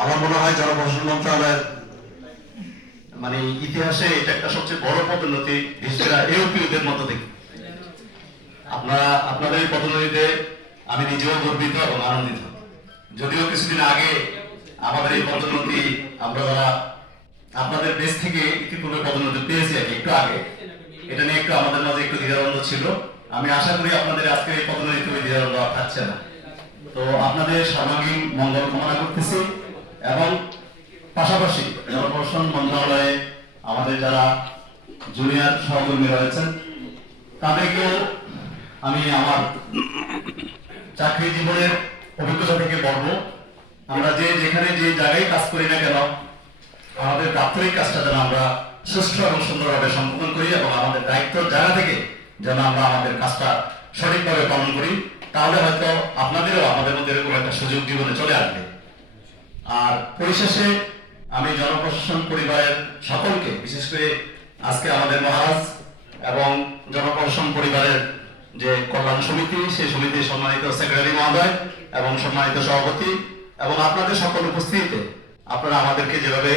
আমার মনে হয় জনপ্রশাসন মন্ত্রণালয়ের মানে ইতিহাসে এটা একটা সবচেয়ে বড় পদোন্নতি, বিশেষ করে ইউপিওদের মধ্য থেকে। আপনাদের এই পদোন্নতিতে আমি নিজেও গর্বিত এবং আনন্দিত। যদিও কিছুদিন আগে আমাদের এই পদোন্নতি আমরা যারা আপনাদের দেশ থেকে ইতিপূর্বে পদোন্নতি পেয়েছি আর কি, একটু আগে, এটা নিয়ে একটু আমাদের মাঝে একটু দ্বিধাদ্বন্দ্ব ছিল। আমি আশা করি আপনাদের আজকে এই পদোন্নতিতে ওই দ্বিধাদ্বন্দ্ব আর থাকছে না। তো আপনাদের সর্বাঙ্গীন মঙ্গল কামনা করতেছি এবং পাশাপাশি জনপ্রশাসন মন্ত্রণালয়ে আমাদের যারা জুনিয়র সহকর্মী রয়েছেন তাদেরকেও আমি আমার চাকরি জীবনের অভিজ্ঞতা থেকে বলবো, আমরা যেখানে যে জায়গায় কাজ করি না কেন আমাদের প্রাথমিক কাজটা যেন আমরা সুষ্ঠু এবং সুন্দরভাবে সম্পাদন করি এবং আমাদের দায়িত্বের জায়গা থেকে যেন আমরা আমাদের কাজটা সঠিকভাবে পালন করি। তাহলে হয়তো আপনাদেরও আমাদের মধ্যে এরকম একটা সুযোগ জীবনে চলে আসবে। আর পরিশেষে আমি জনপ্রশাসন পরিবারের সকলকে, বিশেষ করে আজকে আমাদের মহারাজ এবং জনপ্রশাসন পরিবারের যে কল্যাণ সমিতি, সেই সমিতির সম্মানিত সেক্রেটারি মহোদয় এবং সম্মানিত সভাপতি এবং আপনাদের সকল উপস্থিতিতে আপনারা আমাদেরকে যেভাবে